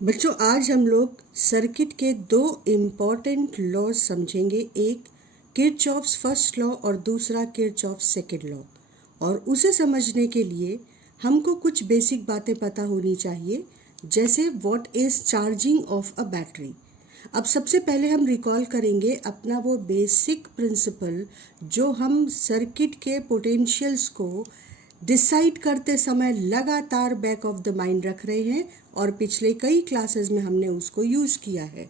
बच्चों, आज हम लोग सर्किट के दो इम्पॉर्टेंट लॉज समझेंगे। एक किरचॉफ्स फर्स्ट लॉ और दूसरा किरचॉफ्स सेकंड लॉ। और उसे समझने के लिए हमको कुछ बेसिक बातें पता होनी चाहिए, जैसे what is charging of a battery. अब सबसे पहले हम रिकॉल करेंगे अपना वो बेसिक प्रिंसिपल जो हम सर्किट के पोटेंशियल्स को डिसाइड करते समय लगातार बैक ऑफ द माइंड रख रहे हैं और पिछले कई क्लासेस में हमने उसको यूज़ किया है।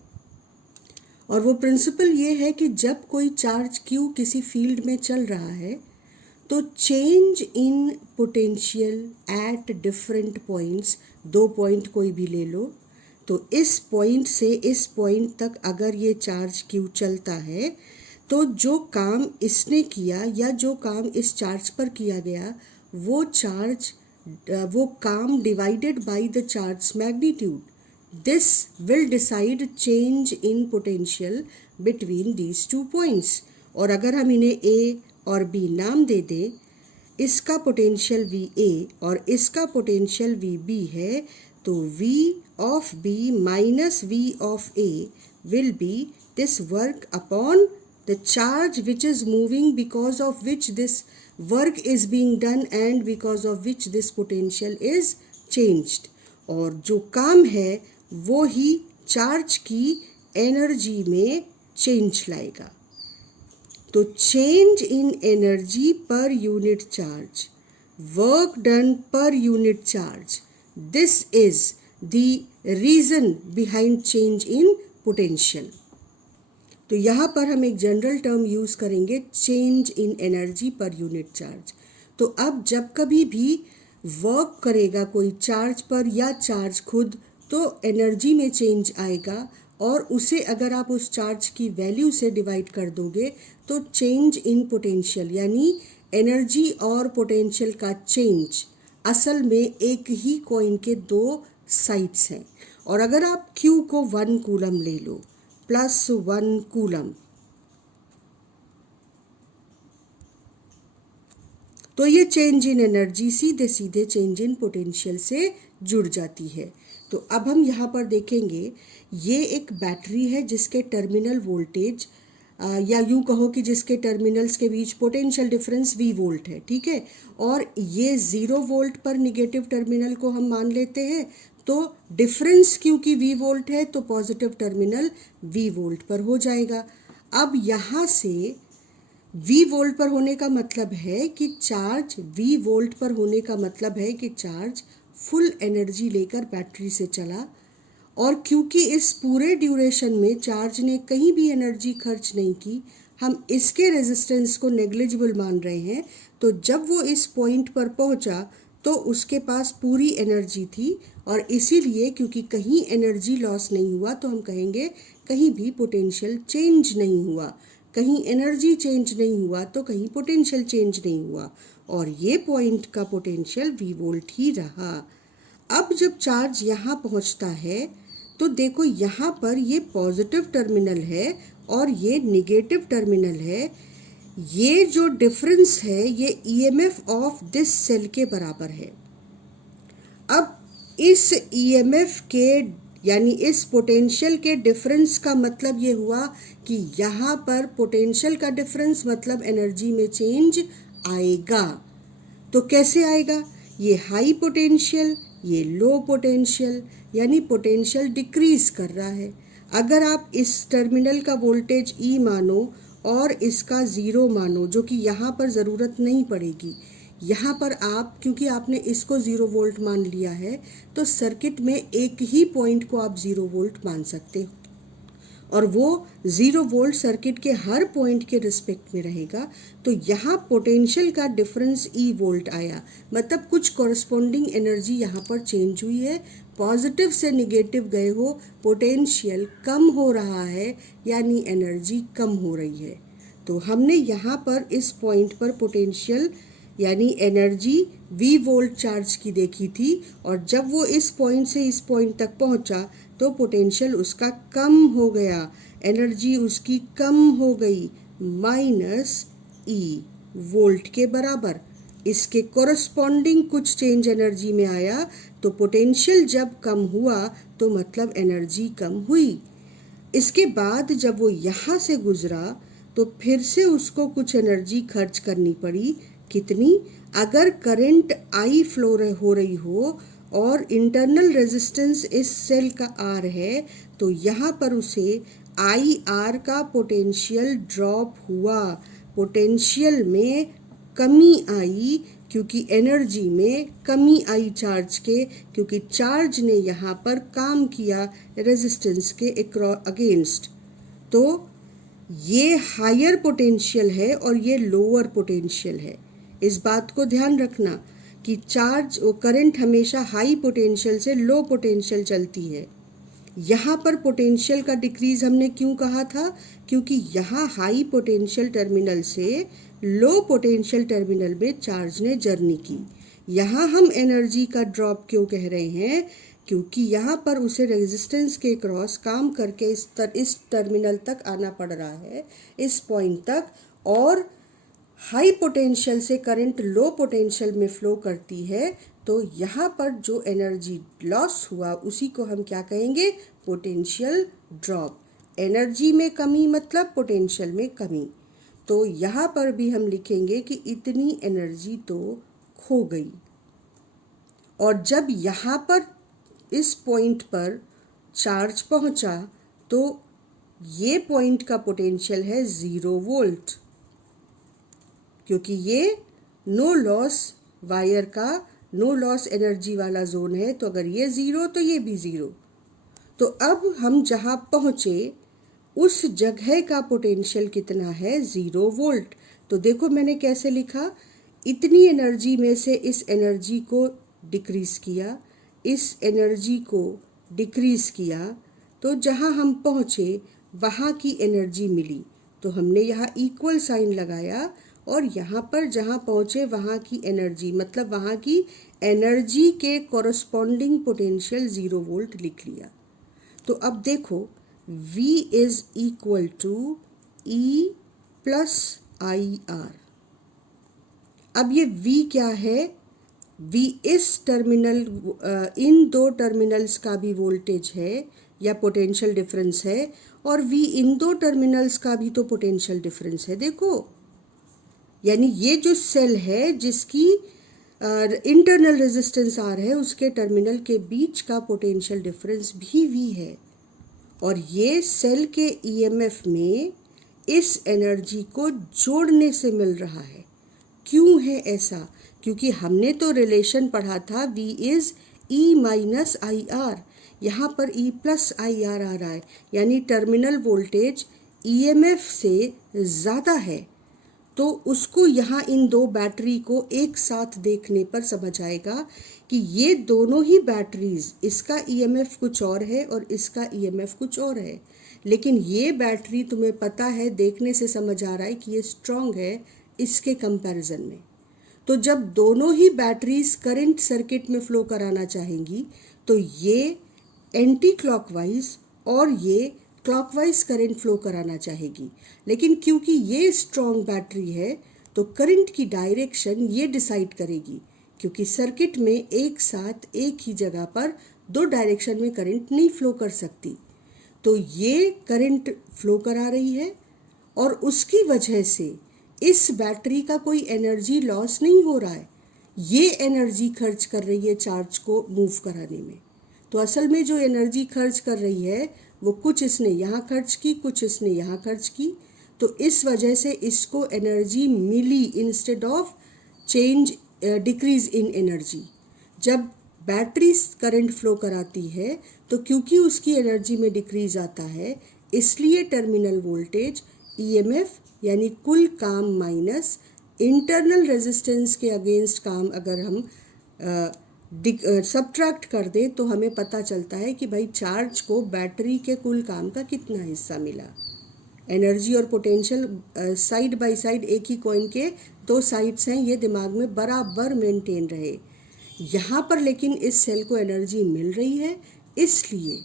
और वो प्रिंसिपल ये है कि जब कोई चार्ज क्यू किसी फील्ड में चल रहा है तो change in potential at different points, दो पॉइंट कोई भी ले लो, तो इस पॉइंट से इस पॉइंट तक अगर ये चार्ज क्यू चलता है तो जो काम इसने किया या जो काम इस चार्ज पर किया गया वो काम divided by the charge magnitude, this will decide change in potential between these two points. और अगर हम इन्हें ए और बी नाम दे दें, इसका पोटेंशियल वी ए और इसका पोटेंशियल वी बी है, तो V of B minus V of A will be this work upon the charge which is moving, because of which this work is being done and because of which this potential is changed। और जो काम है वो ही charge की energy में change लाएगा। तो change in energy per unit charge, work done per unit charge, this is the reason behind change in potential. तो यहाँ पर हम एक जनरल टर्म यूज़ करेंगे, change in energy per unit charge. तो अब जब कभी भी वर्क करेगा कोई चार्ज पर या चार्ज खुद, तो एनर्जी में चेंज आएगा और उसे अगर आप उस चार्ज की वैल्यू से डिवाइड कर दोगे तो चेंज इन पोटेंशियल, यानी एनर्जी और पोटेंशियल का चेंज असल में एक ही कॉइन के दो साइड्स हैं। और अगर आप Q को 1 कूलम ले लो प्लस 1 कूलम, तो ये चेंज इन एनर्जी सीधे सीधे चेंज इन पोटेंशियल से जुड़ जाती है। तो अब हम यहाँ पर देखेंगे, ये एक बैटरी है जिसके टर्मिनल वोल्टेज या यूँ कहो कि जिसके टर्मिनल्स के बीच पोटेंशियल डिफरेंस V वोल्ट है, ठीक है। और ये 0 वोल्ट पर निगेटिव टर्मिनल को हम मान लेते हैं, तो डिफरेंस क्योंकि V वोल्ट है तो पॉजिटिव टर्मिनल V वोल्ट पर हो जाएगा। अब यहाँ से V वोल्ट पर होने का मतलब है कि चार्ज V वोल्ट पर होने का मतलब है कि चार्ज फुल एनर्जी लेकर बैटरी से चला, और क्योंकि इस पूरे ड्यूरेशन में चार्ज ने कहीं भी एनर्जी खर्च नहीं की, हम इसके रेजिस्टेंस को नेग्लिजिबल मान रहे हैं। तो जब वो इस पॉइंट पर पहुंचा तो उसके पास पूरी एनर्जी थी, और इसीलिए क्योंकि कहीं एनर्जी लॉस नहीं हुआ तो हम कहेंगे कहीं भी पोटेंशियल चेंज नहीं हुआ। कहीं एनर्जी चेंज नहीं हुआ तो कहीं पोटेंशियल चेंज नहीं हुआ, और ये पॉइंट का पोटेंशियल V वोल्ट ही रहा। अब जब चार्ज यहाँ पहुँचता है तो देखो यहाँ पर ये पॉजिटिव टर्मिनल है और ये निगेटिव टर्मिनल है। ये जो डिफरेंस है ये EMF ऑफ दिस सेल के बराबर है। अब इस EMF के यानी इस पोटेंशियल के डिफरेंस का मतलब ये हुआ कि यहाँ पर पोटेंशियल का डिफरेंस मतलब एनर्जी में चेंज आएगा। तो कैसे आएगा? ये हाई पोटेंशियल, ये लो पोटेंशियल, यानी पोटेंशियल डिक्रीज कर रहा है। अगर आप इस टर्मिनल का वोल्टेज E मानो और इसका 0 मानो, जो कि यहाँ पर ज़रूरत नहीं पड़ेगी, यहाँ पर आप क्योंकि आपने इसको 0 वोल्ट मान लिया है तो सर्किट में एक ही पॉइंट को आप 0 वोल्ट मान सकते हो, और वो 0 वोल्ट सर्किट के हर पॉइंट के रिस्पेक्ट में रहेगा। तो यहाँ पोटेंशियल का डिफरेंस E वोल्ट आया, मतलब कुछ कॉरस्पॉन्डिंग एनर्जी यहाँ पर चेंज हुई है। पॉजिटिव से निगेटिव गए हो, पोटेंशियल कम हो रहा है, यानी एनर्जी कम हो रही है। तो हमने यहाँ पर इस पॉइंट पर पोटेंशियल यानी एनर्जी V वोल्ट चार्ज की देखी थी, और जब वो इस पॉइंट से इस पॉइंट तक पहुँचा तो पोटेंशियल उसका कम हो गया, एनर्जी उसकी कम हो गई -E वोल्ट के बराबर। इसके कोरस्पॉन्डिंग कुछ चेंज एनर्जी में आया, तो पोटेंशियल जब कम हुआ तो मतलब एनर्जी कम हुई। इसके बाद जब वो यहाँ से गुजरा तो फिर से उसको कुछ एनर्जी खर्च करनी पड़ी। कितनी? अगर करंट आई फ्लो हो रही हो और इंटरनल रेजिस्टेंस इस सेल का आर है, तो यहाँ पर उसे आई आर का पोटेंशियल ड्रॉप हुआ, पोटेंशियल में कमी आई, क्योंकि एनर्जी में कमी आई चार्ज के, क्योंकि चार्ज ने यहाँ पर काम किया रेजिस्टेंस के अगेंस्ट। तो ये हायर पोटेंशियल है और ये लोअर पोटेंशियल है। इस बात को ध्यान रखना कि चार्ज करंट हमेशा हाई पोटेंशियल से लो पोटेंशियल चलती है। यहाँ पर पोटेंशियल का डिक्रीज हमने क्यों कहा था? क्योंकि यहाँ हाई पोटेंशियल टर्मिनल से लो पोटेंशियल टर्मिनल में चार्ज ने जर्नी की। यहाँ हम एनर्जी का ड्रॉप क्यों कह रहे हैं? क्योंकि यहाँ पर उसे रेजिस्टेंस के क्रॉस काम करके इस टर्मिनल तक आना पड़ रहा है, इस पॉइंट तक, और हाई पोटेंशियल से करंट लो पोटेंशियल में फ्लो करती है। तो यहाँ पर जो एनर्जी लॉस हुआ उसी को हम क्या कहेंगे? Potential drop. एनर्जी में कमी मतलब पोटेंशियल में कमी। तो यहाँ पर भी हम लिखेंगे कि इतनी एनर्जी तो खो गई। और जब यहाँ पर इस पॉइंट पर चार्ज पहुँचा तो ये पॉइंट का पोटेंशियल है 0 वोल्ट, क्योंकि ये नो लॉस वायर का नो लॉस एनर्जी वाला जोन है। तो अगर ये 0 तो ये भी 0। तो अब हम जहाँ पहुँचे उस जगह का पोटेंशियल कितना है? 0 वोल्ट। तो देखो मैंने कैसे लिखा, इतनी एनर्जी में से इस एनर्जी को डिक्रीज किया, इस एनर्जी को डिक्रीज किया, तो जहाँ हम पहुँचे वहाँ की एनर्जी मिली। तो हमने यहाँ इक्वल साइन लगाया और यहाँ पर जहाँ पहुँचे वहाँ की एनर्जी मतलब वहाँ की एनर्जी के कॉरस्पॉन्डिंग पोटेंशियल 0 वोल्ट लिख लिया। तो अब देखो V is equal to E plus I R. अब ये V क्या है? V इस टर्मिनल इन दो टर्मिनल्स का भी वोल्टेज है या पोटेंशियल डिफरेंस है, और V इन दो टर्मिनल्स का भी तो पोटेंशियल डिफरेंस है। देखो, यानी ये जो सेल है जिसकी इंटरनल रेजिस्टेंस आर है, उसके टर्मिनल के बीच का पोटेंशियल डिफरेंस भी V है। और ये सेल के ईएमएफ में इस एनर्जी को जोड़ने से मिल रहा है। क्यों है ऐसा? क्योंकि हमने तो रिलेशन पढ़ा था V is E minus I R, यहाँ पर E प्लस आई आर आ रहा है, यानी टर्मिनल वोल्टेज ईएमएफ से ज़्यादा है। तो उसको यहाँ इन दो बैटरी को एक साथ देखने पर समझ आएगा कि ये दोनों ही बैटरीज, इसका ईएमएफ कुछ और है और इसका ईएमएफ कुछ और है, लेकिन ये बैटरी तुम्हें पता है, देखने से समझ आ रहा है कि ये स्ट्रॉन्ग है इसके कंपैरिजन में। तो जब दोनों ही बैटरीज करंट सर्किट में फ्लो कराना चाहेंगी तो ये एंटी क्लॉकवाइज और ये क्लॉकवाइज करंट फ्लो कराना चाहेगी, लेकिन क्योंकि ये स्ट्रॉन्ग बैटरी है तो करंट की डायरेक्शन ये डिसाइड करेगी, क्योंकि सर्किट में एक साथ एक ही जगह पर दो डायरेक्शन में करंट नहीं फ्लो कर सकती। तो ये करंट फ्लो करा रही है और उसकी वजह से इस बैटरी का कोई एनर्जी लॉस नहीं हो रहा है, ये एनर्जी खर्च कर रही है चार्ज को मूव कराने में। तो असल में जो एनर्जी खर्च कर रही है वो कुछ इसने यहाँ खर्च की, कुछ इसने यहाँ खर्च की। तो इस वजह से इसको एनर्जी मिली instead of change decrease in energy. जब बैटरी करंट फ्लो कराती है तो क्योंकि उसकी एनर्जी में डिक्रीज आता है, इसलिए टर्मिनल वोल्टेज ईएमएफ यानी कुल काम माइनस इंटरनल रेजिस्टेंस के अगेंस्ट काम अगर हम सब्ट्रैक्ट कर दें तो हमें पता चलता है कि भाई चार्ज को बैटरी के कुल काम का कितना हिस्सा मिला। एनर्जी और पोटेंशियल साइड बाय साइड एक ही कॉइन के दो साइड्स हैं, ये दिमाग में बराबर मेंटेन रहे। यहाँ पर लेकिन इस सेल को एनर्जी मिल रही है, इसलिए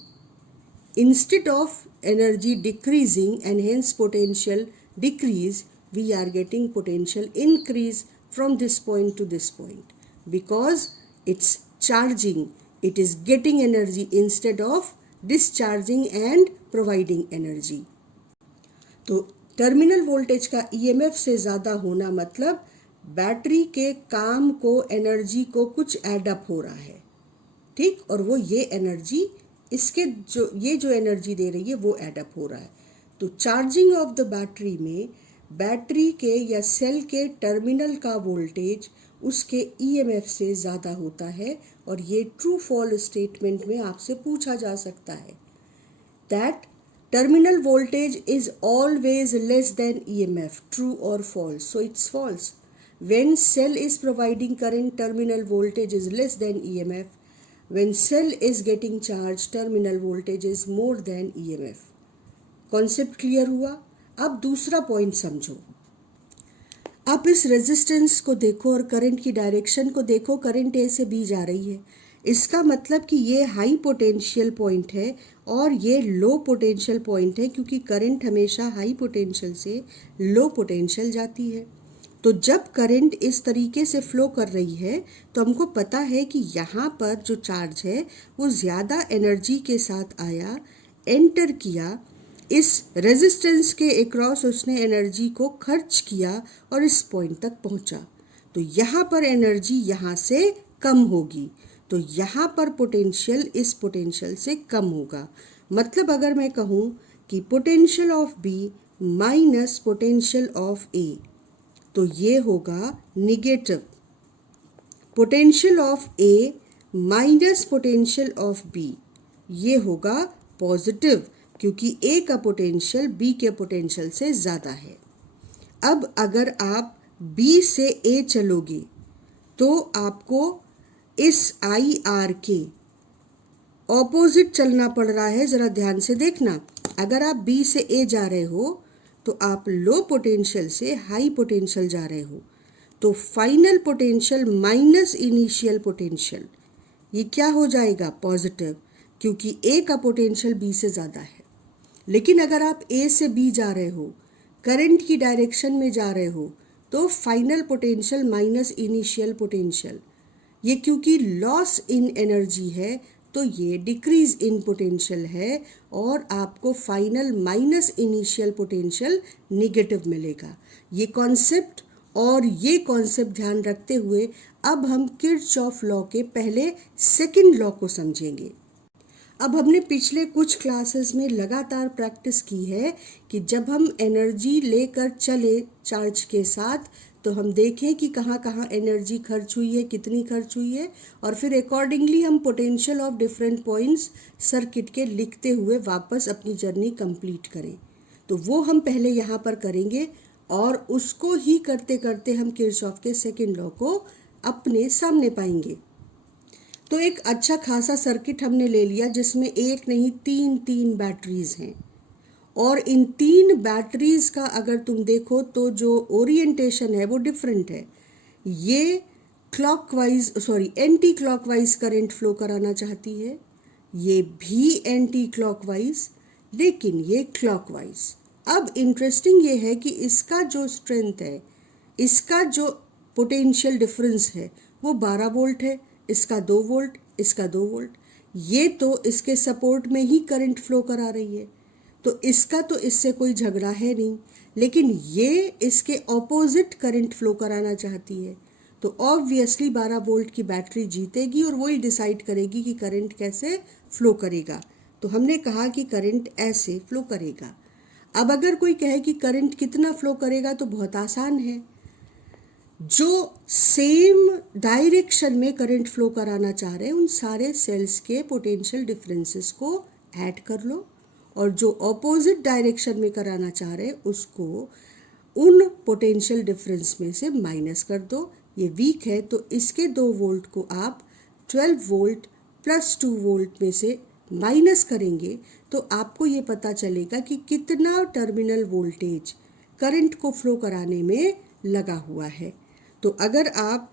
instead of energy decreasing and hence potential decrease, we are getting potential increase from this point to this point because it's charging, it is getting energy instead of discharging and providing energy. तो terminal voltage का EMF से ज़्यादा होना मतलब battery के काम को, energy को कुछ एडअप हो रहा है, ठीक, और वो ये एनर्जी इसके जो एनर्जी दे रही है वो एडअप हो रहा है। तो चार्जिंग ऑफ द बैटरी में बैटरी के या सेल के टर्मिनल का वोल्टेज उसके ईएमएफ से ज़्यादा होता है और ये ट्रू फॉल स्टेटमेंट में आपसे पूछा जा सकता है that terminal voltage is always less than EMF, true or false? So it's false. When cell is providing current, terminal voltage is less than EMF. When cell is getting charge, terminal voltage is more than EMF. Concept clear हुआ? अब दूसरा point समझो। आप इस resistance को देखो और current की डायरेक्शन को देखो, करंट ए से बी जा रही है, इसका मतलब कि ये हाई पोटेंशियल पॉइंट है और ये लो पोटेंशियल पॉइंट है क्योंकि करंट हमेशा हाई पोटेंशियल से लो पोटेंशियल जाती है। तो जब करंट इस तरीके से फ्लो कर रही है तो हमको पता है कि यहाँ पर जो चार्ज है वो ज़्यादा एनर्जी के साथ आया, एंटर किया, इस रेजिस्टेंस के अक्रॉस उसने एनर्जी को खर्च किया और इस पॉइंट तक पहुँचा। तो यहाँ पर एनर्जी यहाँ से कम होगी, तो यहाँ पर पोटेंशियल इस पोटेंशियल से कम होगा। मतलब अगर मैं कहूँ कि potential of B minus potential of A तो ये होगा negative, potential of A minus potential of B ये होगा पॉजिटिव क्योंकि ए का पोटेंशियल बी के पोटेंशियल से ज़्यादा है। अब अगर आप बी से ए चलोगे तो आपको इस आई आर के ऑपोजिट चलना पड़ रहा है। ज़रा ध्यान से देखना, अगर आप बी से ए जा रहे हो तो आप लो पोटेंशियल से हाई पोटेंशियल जा रहे हो, तो final potential minus initial potential ये क्या हो जाएगा? पॉजिटिव, क्योंकि ए का पोटेंशियल बी से ज़्यादा है। लेकिन अगर आप ए से बी जा रहे हो, करंट की डायरेक्शन में जा रहे हो, तो final potential minus initial potential, ये क्योंकि लॉस इन एनर्जी है तो ये डिक्रीज इन पोटेंशियल है और आपको final minus initial potential negative मिलेगा। ये कॉन्सेप्ट और ये कॉन्सेप्ट ध्यान रखते हुए अब हम किरचॉफ लॉ के पहले सेकंड लॉ को समझेंगे। अब हमने पिछले कुछ क्लासेस में लगातार प्रैक्टिस की है कि जब हम एनर्जी लेकर चले चार्ज के साथ तो हम देखें कि कहाँ कहाँ एनर्जी खर्च हुई है, कितनी खर्च हुई है, और फिर अकॉर्डिंगली हम potential of different points circuit के लिखते हुए वापस अपनी जर्नी कंप्लीट करें। तो वो हम पहले यहाँ पर करेंगे और उसको ही करते करते हम किरचॉफ के सेकंड लॉ को अपने सामने पाएंगे। तो एक अच्छा खासा सर्किट हमने ले लिया जिसमें एक नहीं तीन बैटरीज हैं और इन तीन बैटरीज का अगर तुम देखो तो जो ओरिएंटेशन है वो डिफरेंट है। ये एंटी क्लॉकवाइज करंट फ्लो कराना चाहती है, ये भी एंटी क्लॉकवाइज, लेकिन ये क्लॉकवाइज। अब इंटरेस्टिंग ये है कि इसका जो स्ट्रेंथ है, इसका जो पोटेंशियल डिफरेंस है वो 12 वोल्ट है, इसका 2 वोल्ट, इसका 2 वोल्ट। ये तो इसके सपोर्ट में ही करंट फ्लो करा रही है, तो इसका तो इससे कोई झगड़ा है नहीं, लेकिन ये इसके ऑपोजिट करंट फ्लो कराना चाहती है। तो ऑब्वियसली 12 वोल्ट की बैटरी जीतेगी और वही डिसाइड करेगी कि करंट कैसे फ्लो करेगा। तो हमने कहा कि करंट ऐसे फ्लो करेगा। अब अगर कोई कहे कि करंट कितना फ्लो करेगा तो बहुत आसान है, जो सेम डायरेक्शन में करंट फ्लो कराना चाह रहे हैं उन सारे सेल्स के पोटेंशियल डिफरेंसेस को ऐड कर लो और जो ऑपोजिट डायरेक्शन में कराना चाह रहे हैं उसको उन पोटेंशियल डिफरेंस में से माइनस कर दो। ये वीक है तो इसके 2 वोल्ट को आप 12 वोल्ट प्लस 2 वोल्ट में से माइनस करेंगे तो आपको ये पता चलेगा कि कितना टर्मिनल वोल्टेज करंट को फ्लो कराने में लगा हुआ है। तो अगर आप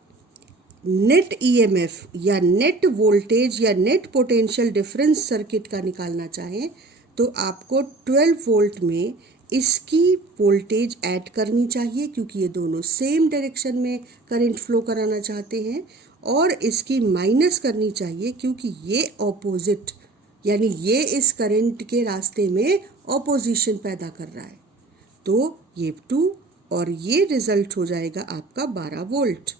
नेट ईएमएफ या नेट वोल्टेज या नेट पोटेंशियल डिफरेंस सर्किट का निकालना चाहें तो आपको 12 वोल्ट में इसकी वोल्टेज ऐड करनी चाहिए क्योंकि ये दोनों सेम डायरेक्शन में करंट फ्लो कराना चाहते हैं, और इसकी माइनस करनी चाहिए क्योंकि ये ऑपोजिट, यानी ये इस करंट के रास्ते में ऑपोजिशन पैदा कर रहा है। तो ये 2 और ये रिजल्ट हो जाएगा आपका 12 वोल्ट।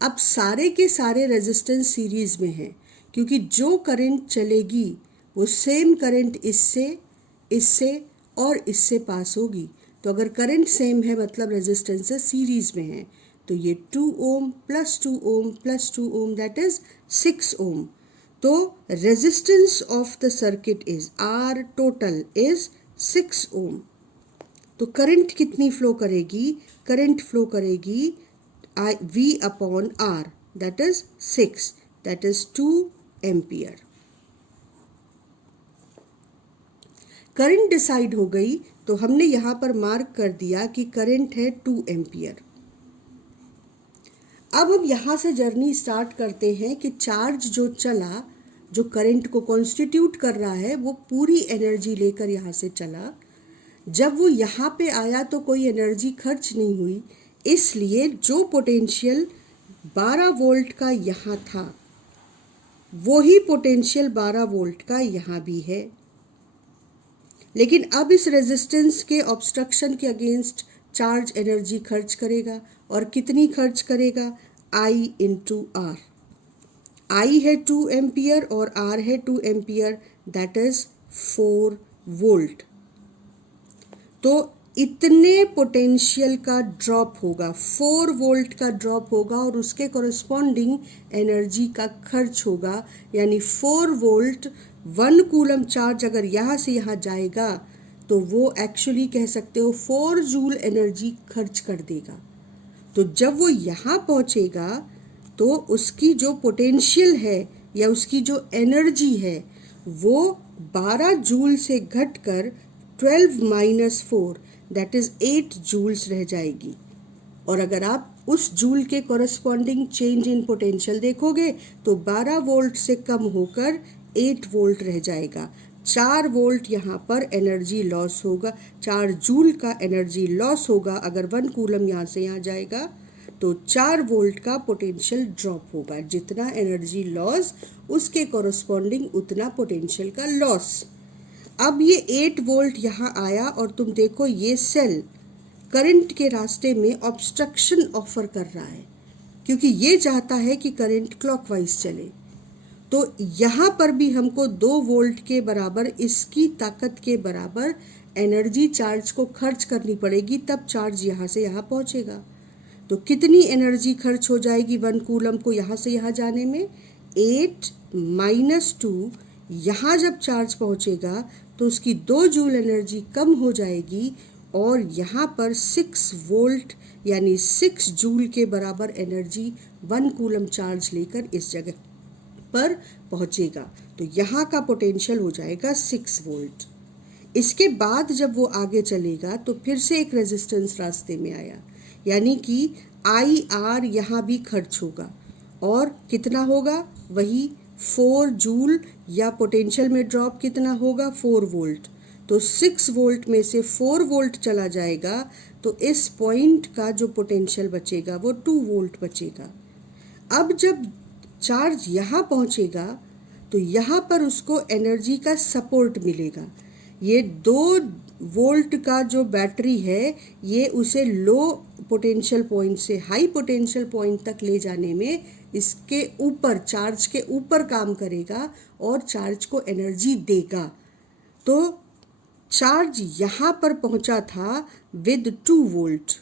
अब सारे के सारे रेजिस्टेंस सीरीज में हैं क्योंकि जो करंट चलेगी वो सेम करंट इससे और इससे पास होगी। तो अगर करंट सेम है मतलब रेजिस्टेंसेस सीरीज में है, तो ये 2 ohm plus 2 ohm plus 2 ohm that is 6 ohm. तो resistance of the circuit is R total is 6 ohm. तो करंट कितनी फ्लो करेगी? करंट फ्लो करेगी V upon R that is 6, that is 2 ampere. Current decide हो गई तो हमने यहां पर मार्क कर दिया कि करंट है 2 एम्पियर। अब हम यहां से जर्नी स्टार्ट करते हैं कि चार्ज जो चला, जो करंट को कॉन्स्टिट्यूट कर रहा है, वो पूरी एनर्जी लेकर यहां से चला। जब वो यहाँ पे आया तो कोई एनर्जी खर्च नहीं हुई, इसलिए जो पोटेंशियल 12 वोल्ट का यहाँ था वही पोटेंशियल 12 वोल्ट का यहाँ भी है। लेकिन अब इस रेजिस्टेंस के ऑब्स्ट्रक्शन के अगेंस्ट चार्ज एनर्जी खर्च करेगा, और कितनी खर्च करेगा? I into are. I है 2 एम्पियर और R है 2 एम्पियर, दैट इज 4 वोल्ट। तो इतने पोटेंशियल का ड्रॉप होगा, 4 वोल्ट का ड्रॉप होगा, और उसके कॉरस्पॉन्डिंग एनर्जी का खर्च होगा। यानी 4 वोल्ट 1 कूलम चार्ज अगर यहाँ से यहाँ जाएगा तो वो एक्चुअली कह सकते हो 4 जूल एनर्जी खर्च कर देगा। तो जब वो यहाँ पहुँचेगा तो उसकी जो पोटेंशियल है या उसकी जो एनर्जी है वो 12 जूल से घटकर 12 माइनस 4 दैट इज 8 जूल्स रह जाएगी। और अगर आप उस जूल के कॉरस्पॉन्डिंग चेंज इन पोटेंशियल देखोगे तो 12 वोल्ट से कम होकर 8 वोल्ट रह जाएगा। 4 वोल्ट यहाँ पर एनर्जी लॉस होगा, 4 जूल का एनर्जी लॉस होगा। अगर 1 कूलम यहाँ से यहाँ जाएगा तो 4 वोल्ट का पोटेंशियल ड्रॉप होगा। जितना एनर्जी लॉस उसके कॉरस्पॉन्डिंग उतना पोटेंशियल का लॉस। अब ये 8 वोल्ट यहाँ आया और तुम देखो ये सेल करंट के रास्ते में ऑब्स्ट्रक्शन ऑफर कर रहा है क्योंकि ये चाहता है कि करंट क्लॉकवाइज चले। तो यहाँ पर भी हमको 2 वोल्ट के बराबर, इसकी ताकत के बराबर एनर्जी चार्ज को खर्च करनी पड़ेगी, तब चार्ज यहाँ से यहाँ पहुँचेगा। तो कितनी एनर्जी खर्च हो जाएगी 1 कूलम को यहाँ से यहाँ जाने में? 8 माइनस 2। यहाँ जब चार्ज पहुँचेगा तो उसकी 2 जूल एनर्जी कम हो जाएगी और यहाँ पर 6 वोल्ट यानी 6 जूल के बराबर एनर्जी 1 कूलम चार्ज लेकर इस जगह पर पहुँचेगा। तो यहाँ का पोटेंशियल हो जाएगा 6 वोल्ट। इसके बाद जब वो आगे चलेगा तो फिर से एक रेजिस्टेंस रास्ते में आया, यानी कि IR यहाँ भी खर्च होगा, और कितना होगा? वही 4 जूल, या पोटेंशियल में ड्रॉप कितना होगा? 4 वोल्ट। तो 6 वोल्ट में से 4 वोल्ट चला जाएगा तो इस पॉइंट का जो पोटेंशियल बचेगा वो 2 वोल्ट बचेगा। अब जब चार्ज यहाँ पहुँचेगा तो यहाँ पर उसको एनर्जी का सपोर्ट मिलेगा। ये 2 वोल्ट का जो बैटरी है ये उसे लो पोटेंशियल पॉइंट से हाई पोटेंशियल पॉइंट तक ले जाने में इसके ऊपर, चार्ज के ऊपर काम करेगा और चार्ज को एनर्जी देगा। तो चार्ज यहाँ पर पहुँचा था विद 2 वोल्ट,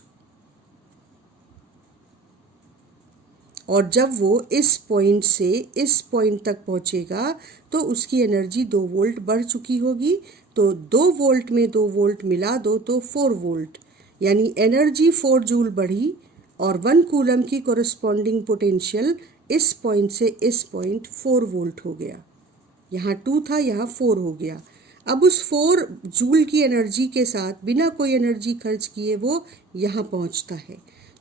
और जब वो इस पॉइंट से इस पॉइंट तक पहुँचेगा तो उसकी एनर्जी 2 वोल्ट बढ़ चुकी होगी। तो 2 वोल्ट में 2 वोल्ट मिला दो तो 4 वोल्ट, यानी एनर्जी 4 जूल बढ़ी और 1 कूलम की कोरस्पॉन्डिंग पोटेंशियल इस पॉइंट से इस पॉइंट 4 वोल्ट हो गया। यहाँ 2 था, यहाँ 4 हो गया। अब उस 4 जूल की एनर्जी के साथ बिना कोई एनर्जी खर्च किए वो यहाँ पहुँचता है।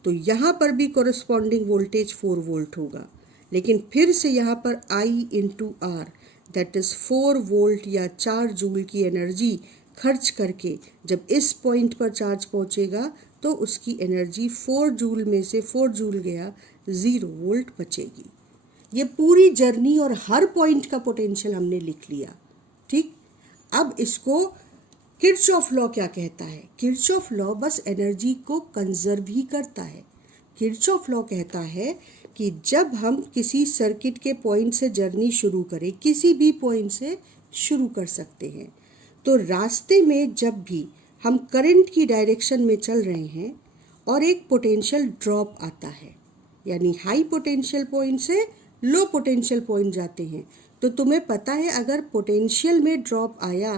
तो यहाँ पर भी कोरस्पॉन्डिंग वोल्टेज 4 वोल्ट होगा, लेकिन फिर से यहाँ पर I into R that is 4 volt या 4 जूल की एनर्जी खर्च करके जब इस पॉइंट पर चार्ज पहुंचेगा तो उसकी एनर्जी 4 जूल में से 4 जूल गया, 0 वोल्ट बचेगी। ये पूरी जर्नी और हर पॉइंट का पोटेंशियल हमने लिख लिया। ठीक, अब इसको किरचॉफ लॉ क्या कहता है? किरचॉफ लॉ बस एनर्जी को कंजर्व ही करता है। किरचॉफ लॉ कहता है कि जब हम किसी सर्किट के पॉइंट से जर्नी शुरू करें, किसी भी पॉइंट से शुरू कर सकते हैं, तो रास्ते में जब भी हम करंट की डायरेक्शन में चल रहे हैं और एक पोटेंशियल ड्रॉप आता है, यानी हाई पोटेंशियल पॉइंट से लो पोटेंशियल पॉइंट जाते हैं, तो तुम्हें पता है अगर पोटेंशियल में ड्रॉप आया,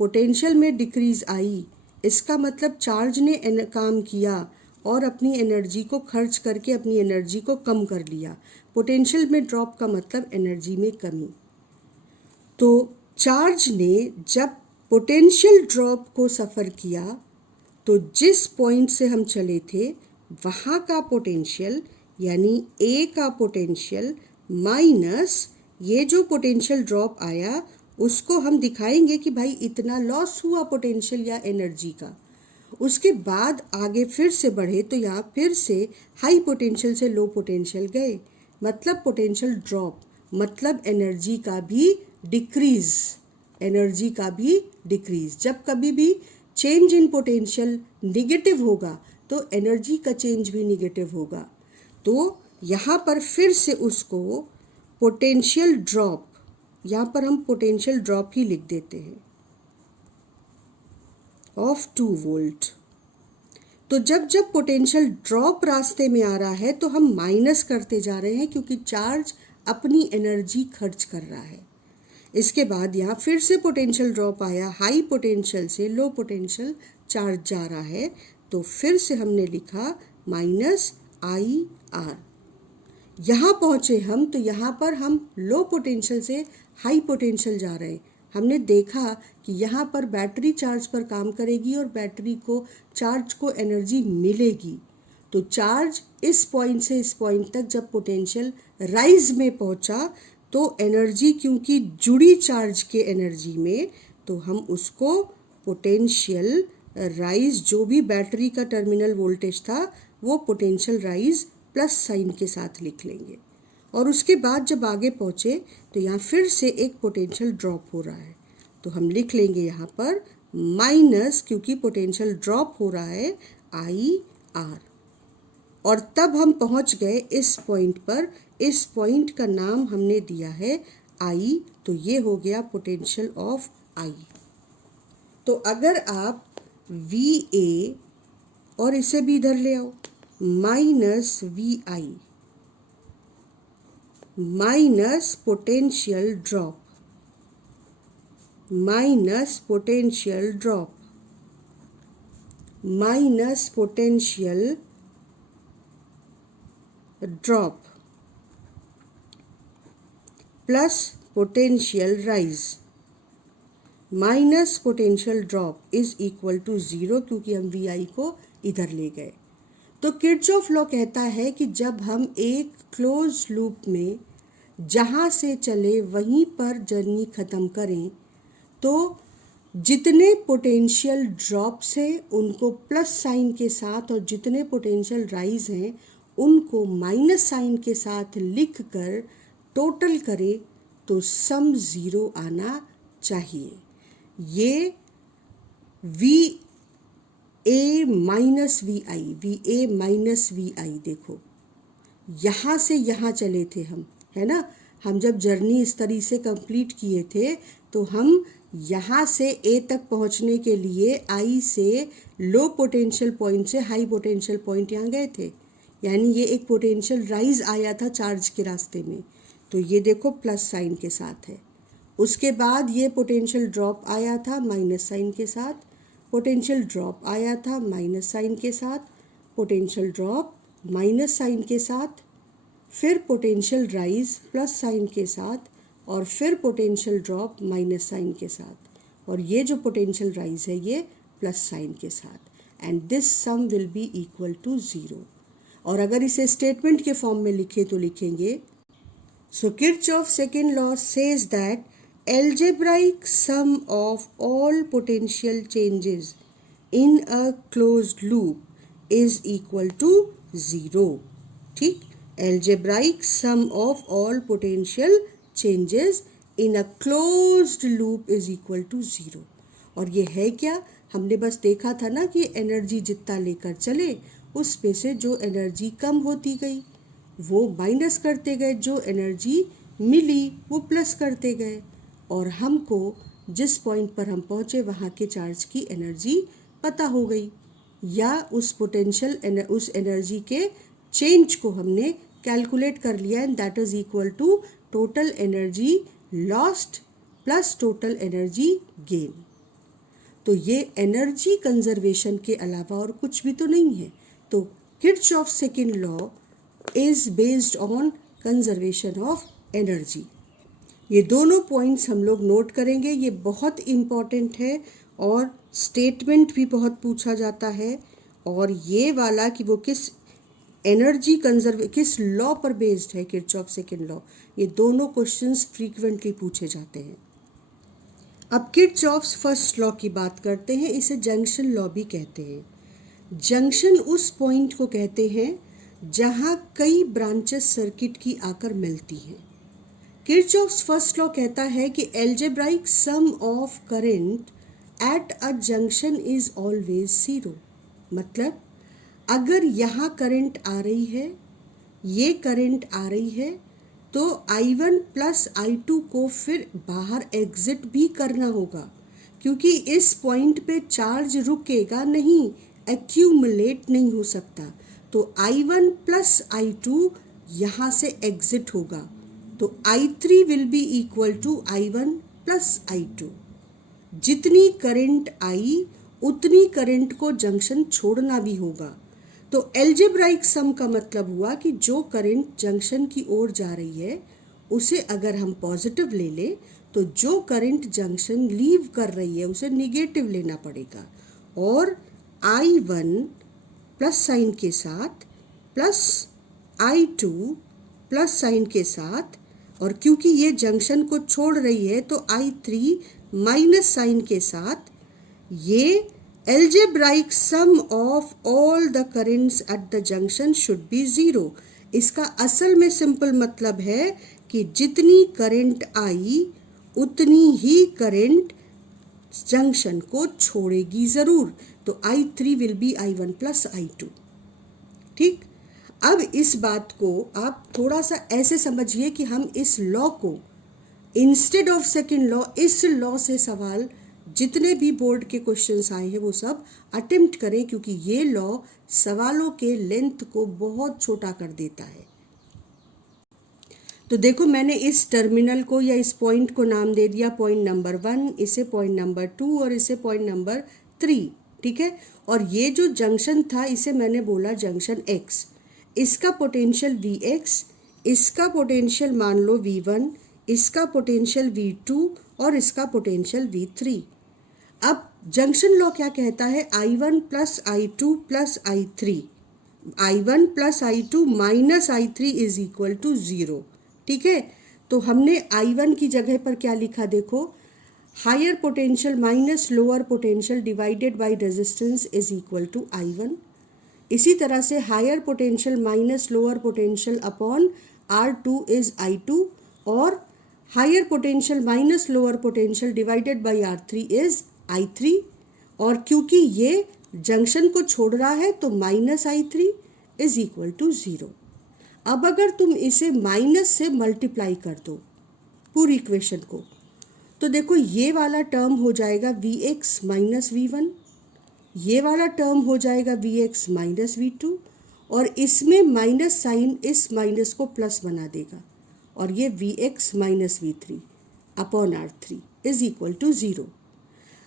पोटेंशियल में डिक्रीज आई, इसका मतलब चार्ज ने काम किया और अपनी एनर्जी को खर्च करके अपनी एनर्जी को कम कर लिया। पोटेंशियल में ड्रॉप का मतलब एनर्जी में कमी। तो चार्ज ने जब पोटेंशियल ड्रॉप को सफ़र किया तो जिस पॉइंट से हम चले थे वहाँ का पोटेंशियल यानी ए का पोटेंशियल माइनस ये जो पोटेंशियल ड्रॉप आया उसको हम दिखाएंगे कि भाई इतना लॉस हुआ पोटेंशियल या एनर्जी का। उसके बाद आगे फिर से बढ़े तो यहाँ फिर से हाई पोटेंशियल से लो पोटेंशियल गए, मतलब पोटेंशियल ड्रॉप, मतलब एनर्जी का भी डिक्रीज, एनर्जी का भी डिक्रीज। जब कभी भी चेंज इन पोटेंशियल निगेटिव होगा तो एनर्जी का चेंज भी निगेटिव होगा। तो यहाँ पर फिर से उसको पोटेंशियल ड्रॉप, यहाँ पर हम पोटेंशियल ड्रॉप ही लिख देते हैं ऑफ 2 वोल्ट। तो जब जब पोटेंशियल ड्रॉप रास्ते में आ रहा है तो हम माइनस करते जा रहे हैं क्योंकि चार्ज अपनी एनर्जी खर्च कर रहा है। इसके बाद यहाँ फिर से पोटेंशियल ड्रॉप आया, हाई पोटेंशियल से लो पोटेंशियल चार्ज जा रहा है, तो फिर से हमने लिखा माइनस आई आर। यहाँ पहुँचे हम तो यहाँ पर हम लो पोटेंशियल से हाई पोटेंशियल जा रहे हैं। हमने देखा कि यहाँ पर बैटरी चार्ज पर काम करेगी और बैटरी को चार्ज को एनर्जी मिलेगी। तो चार्ज इस पॉइंट से इस पॉइंट तक जब पोटेंशियल राइज में पहुँचा तो एनर्जी क्योंकि जुड़ी चार्ज के एनर्जी में, तो हम उसको पोटेंशियल राइज, जो भी बैटरी का टर्मिनल वोल्टेज था वो पोटेंशियल राइज प्लस साइन के साथ लिख लेंगे। और उसके बाद जब आगे पहुँचे तो यहाँ फिर से एक पोटेंशियल ड्रॉप हो रहा है, तो हम लिख लेंगे यहाँ पर माइनस, क्योंकि पोटेंशियल ड्रॉप हो रहा है, आई आर। और तब हम पहुँच गए इस पॉइंट पर। इस पॉइंट का नाम हमने दिया है आई, तो ये हो गया पोटेंशियल ऑफ आई। तो अगर आप वी ए और इसे भी इधर ले आओ, minus V I minus potential drop, minus potential drop, minus potential drop plus potential rise, minus potential drop is equal to 0, क्योंकि हम वी आई को इधर ले गए। तो किरचॉफ लॉ कहता है कि जब हम एक क्लोज लूप में जहाँ से चले वहीं पर जर्नी ख़त्म करें तो जितने पोटेंशियल ड्रॉप्स हैं उनको प्लस साइन के साथ और जितने पोटेंशियल राइज हैं उनको माइनस साइन के साथ लिख कर टोटल करें तो सम 0 आना चाहिए। ये V A minus V I, V A minus V I, देखो यहाँ से यहाँ चले थे हम, है ना। हम जब जर्नी इस तरीके से कंप्लीट किए थे तो हम यहाँ से ए तक पहुँचने के लिए आई से लो पोटेंशियल पॉइंट से हाई पोटेंशियल पॉइंट यहाँ गए थे, यानी ये एक पोटेंशियल राइज आया था चार्ज के रास्ते में, तो ये देखो प्लस साइन के साथ है। उसके बाद ये पोटेंशियल ड्रॉप आया था माइनस साइन के साथ, पोटेंशियल ड्रॉप आया था माइनस साइन के साथ, पोटेंशियल ड्रॉप माइनस साइन के साथ, फिर पोटेंशियल राइज प्लस साइन के साथ, और फिर पोटेंशियल ड्रॉप माइनस साइन के साथ, और ये जो पोटेंशियल राइज है ये प्लस साइन के साथ। And this sum will be equal to 0। और अगर इसे स्टेटमेंट के फॉर्म में लिखे तो लिखेंगे, so Kirchhoff second law says that algebraic sum of all potential changes in a closed loop is equal to 0. ठीक, algebraic sum of all potential changes in a closed loop is equal to 0. और ये है क्या, हमने बस देखा था ना कि एनर्जी जितना लेकर चले उसमें से जो एनर्जी कम होती गई वो माइनस करते गए, जो एनर्जी मिली वो प्लस करते गए, और हमको जिस पॉइंट पर हम पहुँचे वहाँ के चार्ज की एनर्जी पता हो गई, या उस पोटेंशियल उस एनर्जी के चेंज को हमने कैलकुलेट कर लिया, and that is equal to total energy lost plus total energy gain. तो ये एनर्जी कंजर्वेशन के अलावा और कुछ भी तो नहीं है। तो Kirchhoff second law is based on conservation of energy. ये दोनों पॉइंट्स हम लोग नोट करेंगे, ये बहुत इम्पॉर्टेंट है, और स्टेटमेंट भी बहुत पूछा जाता है। और ये वाला कि वो किस एनर्जी किस लॉ पर बेस्ड है, किर्चॉफ सेकंड लॉ, ये दोनों क्वेश्चंस फ्रीक्वेंटली पूछे जाते हैं। अब किर्चॉफ्स फर्स्ट लॉ की बात करते हैं, इसे जंक्शन लॉ भी कहते हैं। जंक्शन उस पॉइंट को कहते हैं जहां कई ब्रांचेस सर्किट की आकर मिलती हैं। किर्चॉफ्स फर्स्ट लॉ कहता है कि algebraic sum of current at a junction is always 0। मतलब अगर यहाँ करंट आ रही है, ये करंट आ रही है, तो I1 प्लस I2 को फिर बाहर एग्जिट भी करना होगा, क्योंकि इस पॉइंट पे चार्ज रुकेगा नहीं, एक्यूमुलेट नहीं हो सकता। तो I1 प्लस I2 यहाँ से एग्जिट होगा, तो I3 will be equal to I1 plus I2। जितनी करंट आई उतनी करंट को जंक्शन छोड़ना भी होगा। तो एल्जेब्राइक सम का मतलब हुआ कि जो करंट जंक्शन की ओर जा रही है उसे अगर हम पॉजिटिव ले लें, तो जो करंट जंक्शन लीव कर रही है उसे निगेटिव लेना पड़ेगा, और I1 प्लस साइन के साथ प्लस I2 प्लस साइन के साथ, और क्योंकि ये जंक्शन को छोड़ रही है तो I3 माइनस साइन के साथ, ये algebraic sum of all the currents at the junction should be 0। इसका असल में सिंपल मतलब है कि जितनी करंट आई उतनी ही करंट जंक्शन को छोड़ेगी ज़रूर। तो I3 will B I1 plus I2। ठीक, अब इस बात को आप थोड़ा सा ऐसे समझिए कि हम इस लॉ को इंस्टेड ऑफ सेकेंड लॉ, इस लॉ से सवाल जितने भी बोर्ड के क्वेश्चंस आए हैं वो सब अटेम्प्ट करें, क्योंकि ये लॉ सवालों के लेंथ को बहुत छोटा कर देता है। तो देखो, मैंने इस टर्मिनल को या इस पॉइंट को नाम दे दिया पॉइंट नंबर 1, इसे पॉइंट नंबर 2 और इसे पॉइंट नंबर 3। ठीक है, और ये जो जंक्शन था इसे मैंने बोला जंक्शन X। इसका पोटेंशियल Vx, इसका पोटेंशियल मान लो V1, इसका पोटेंशियल V2 और इसका पोटेंशियल V3। अब जंक्शन लॉ क्या कहता है, I1 plus I2 plus I3, I1 plus I2 minus I3 is equal to 0। ठीक है, तो हमने I1 की जगह पर क्या लिखा देखो, higher potential minus lower potential divided by resistance is equal to I1। इसी तरह से higher potential minus lower potential upon R2 is I2, और higher potential minus lower potential divided by R3 is I3। और क्योंकि ये junction को छोड़ रहा है तो minus I3 is equal to 0। अब अगर तुम इसे माइनस से मल्टीप्लाई कर दो पूरी इक्वेशन को, तो देखो ये वाला टर्म हो जाएगा Vx माइनस V1, ये वाला टर्म हो जाएगा Vx माइनस V2, और इसमें माइनस साइन इस माइनस को प्लस बना देगा, और ये Vx minus V3 upon R3 is equal to 0।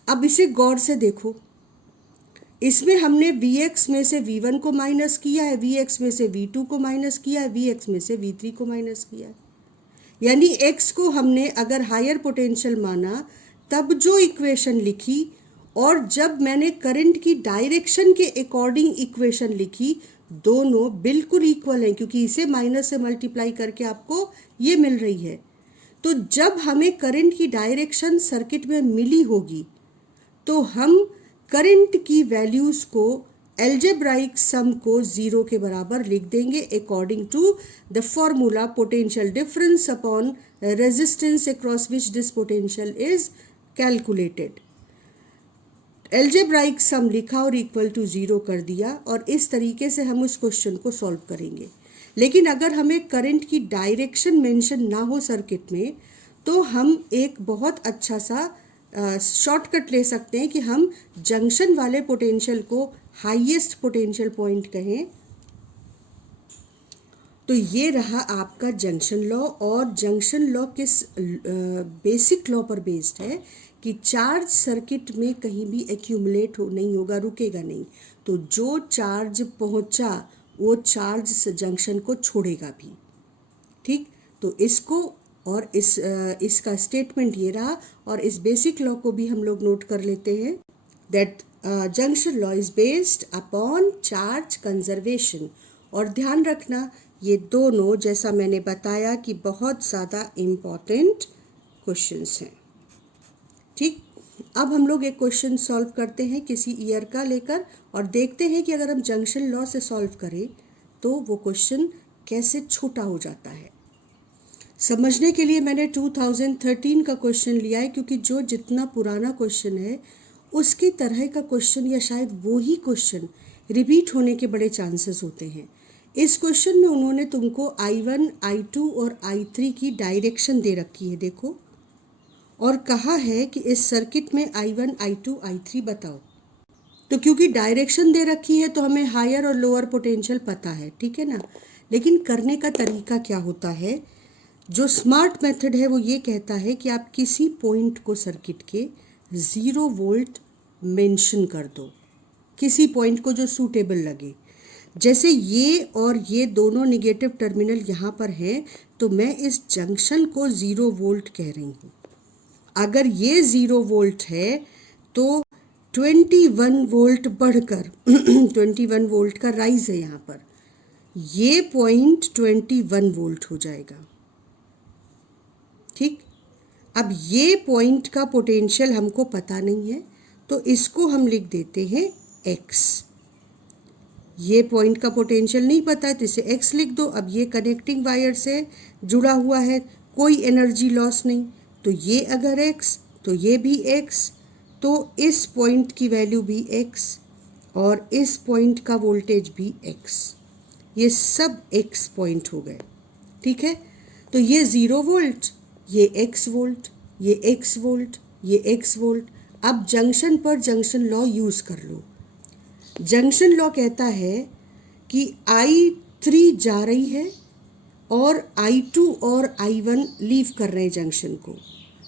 अब इसे गौर से देखो, इसमें हमने Vx में से V1 को माइनस किया है, Vx में से V2 को माइनस किया है, Vx में से V3 को माइनस किया है। यानी x को हमने अगर हायर पोटेंशियल माना तब जो इक्वेशन लिखी, और जब मैंने करंट की डायरेक्शन के अकॉर्डिंग इक्वेशन लिखी, दोनों बिल्कुल इक्वल हैं, क्योंकि इसे माइनस से मल्टीप्लाई करके आपको ये मिल रही है। तो जब हमें करंट की डायरेक्शन सर्किट में मिली होगी तो हम करंट की वैल्यूज़ को एल्जेब्राइक सम को ज़ीरो के बराबर लिख देंगे according to the formula potential difference upon resistance across which this potential is calculated. Algebraic sum लिखा और इक्वल टू ज़ीरो कर दिया और इस तरीके से हम उस क्वेश्चन को सॉल्व करेंगे। लेकिन अगर हमें करंट की डायरेक्शन मेंशन ना हो सर्किट में तो हम एक बहुत अच्छा सा शॉर्टकट ले सकते हैं कि हम जंक्शन वाले पोटेंशियल को हाईएस्ट पोटेंशियल पॉइंट कहें। तो ये रहा आपका जंक्शन लॉ। और जंक्शन लॉ किस बेसिक लॉ पर बेस्ड है कि चार्ज सर्किट में कहीं भी एक्यूमुलेट नहीं होगा, रुकेगा नहीं। तो जो चार्ज पहुंचा वो चार्ज जंक्शन को छोड़ेगा भी। ठीक, तो इसको और इसका स्टेटमेंट ये रहा और इस बेसिक लॉ को भी हम लोग नोट कर लेते हैं that junction law is based upon charge conservation. और ध्यान रखना ये दोनों, जैसा मैंने बताया, कि बहुत ज़्यादा इम्पॉर्टेंट क्वेश्चंस हैं। ठीक, अब हम लोग एक क्वेश्चन सॉल्व करते हैं किसी ईयर का लेकर और देखते हैं कि अगर हम जंक्शन लॉ से सॉल्व करें तो वो क्वेश्चन कैसे छोटा हो जाता है। समझने के लिए मैंने 2013 का क्वेश्चन लिया है क्योंकि जो जितना पुराना क्वेश्चन है उसकी तरह का क्वेश्चन या शायद वो ही क्वेश्चन रिपीट होने के बड़े चांसेस होते हैं। इस क्वेश्चन में उन्होंने तुमको I1, I2 और I3 की डायरेक्शन दे रखी है, देखो, और कहा है कि इस सर्किट में I1, I2, I3 बताओ। तो क्योंकि डायरेक्शन दे रखी है तो हमें हायर और लोअर पोटेंशियल पता है, ठीक है ना। लेकिन करने का तरीका क्या होता है, जो स्मार्ट मेथड है वो ये कहता है कि आप किसी पॉइंट को सर्किट के 0 वोल्ट मेंशन कर दो, किसी पॉइंट को जो सूटेबल लगे। जैसे ये और ये दोनों निगेटिव टर्मिनल यहाँ पर हैं तो मैं इस जंक्शन को 0 वोल्ट कह रही हूँ। अगर ये 0 वोल्ट है तो 21 वोल्ट बढ़कर 21 वोल्ट का राइज है यहाँ पर, ये पॉइंट 21 वोल्ट हो जाएगा। ठीक, अब ये पॉइंट का पोटेंशियल हमको पता नहीं है तो इसको हम लिख देते हैं x। ये पॉइंट का पोटेंशियल नहीं पता है तो इसे x लिख दो। अब ये कनेक्टिंग वायर से जुड़ा हुआ है, कोई एनर्जी लॉस नहीं, तो ये अगर x तो ये भी x, तो इस पॉइंट की वैल्यू भी x और इस पॉइंट का वोल्टेज भी x, ये सब x पॉइंट हो गए। ठीक है, तो ये 0 वोल्ट, ये x वोल्ट, ये x वोल्ट, ये x वोल्ट। अब जंक्शन पर जंक्शन लॉ यूज़ कर लो। जंक्शन लॉ कहता है कि I3 जा रही है और I2 और I1 लीव कर रहे हैं जंक्शन को,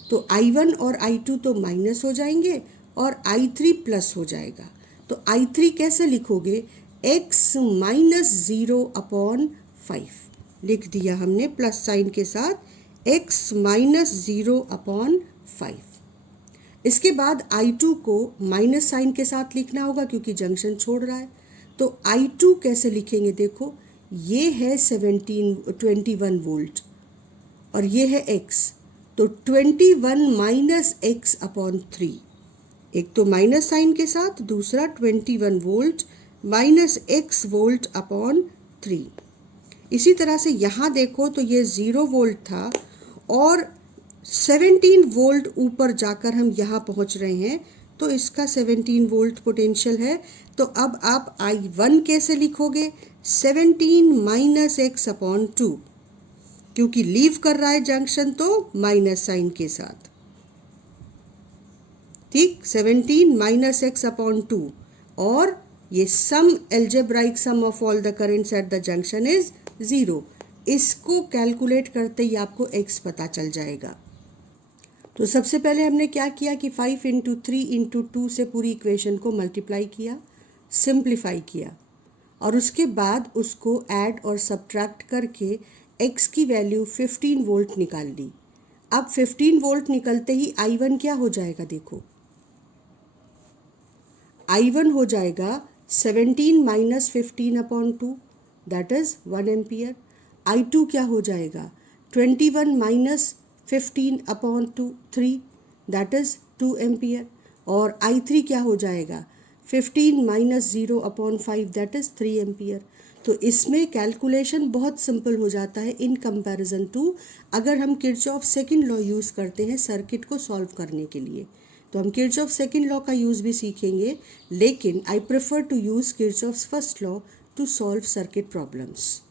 तो I1 और I2 तो माइनस हो जाएंगे और I3 प्लस हो जाएगा। तो I3 कैसे लिखोगे, x माइनस 0/5 लिख दिया हमने प्लस साइन के साथ, x माइनस 0/5। इसके बाद I2 को माइनस साइन के साथ लिखना होगा क्योंकि जंक्शन छोड़ रहा है। तो I2 कैसे लिखेंगे, देखो, ये है 21 वोल्ट और ये है x, तो 21 माइनस x/3, एक तो माइनस साइन के साथ, दूसरा 21 वोल्ट माइनस x वोल्ट/3। इसी तरह से यहाँ देखो तो ये 0 वोल्ट था और 17 वोल्ट ऊपर जाकर हम यहाँ पहुँच रहे हैं तो इसका 17 वोल्ट पोटेंशियल है। तो अब आप I1 कैसे लिखोगे, 17 माइनस x/2, क्योंकि लीव कर रहा है जंक्शन तो माइनस साइन के साथ। ठीक, 17 माइनस x/2 और ये sum algebraic sum of all the currents at the junction is 0। इसको कैलकुलेट करते ही आपको x पता चल जाएगा। तो सबसे पहले हमने क्या किया कि 5 × 3 × 2 से पूरी इक्वेशन को मल्टीप्लाई किया, सिंप्लीफाई किया और उसके बाद उसको ऐड और सब्ट्रैक्ट करके x की वैल्यू 15 वोल्ट निकाल ली। अब 15 वोल्ट निकलते ही I1 क्या हो जाएगा, देखो, I1 हो जाएगा 17 minus 15/2 that is 1 ampere. I2 क्या हो जाएगा, 21 माइनस 15/3 दैट इज़ 2 एम्पियर। और I3 क्या हो जाएगा, 15 - 0/5 दैट इज़ 3 एम्पियर। तो इसमें कैलकुलेशन बहुत सिंपल हो जाता है इन कंपैरिजन टू अगर हम किरचॉफ सेकंड लॉ यूज़ करते हैं सर्किट को सॉल्व करने के लिए। तो हम किरचॉफ सेकंड लॉ का यूज़ भी सीखेंगे, लेकिन I prefer to use Kirchhoff's first law to solve circuit problems.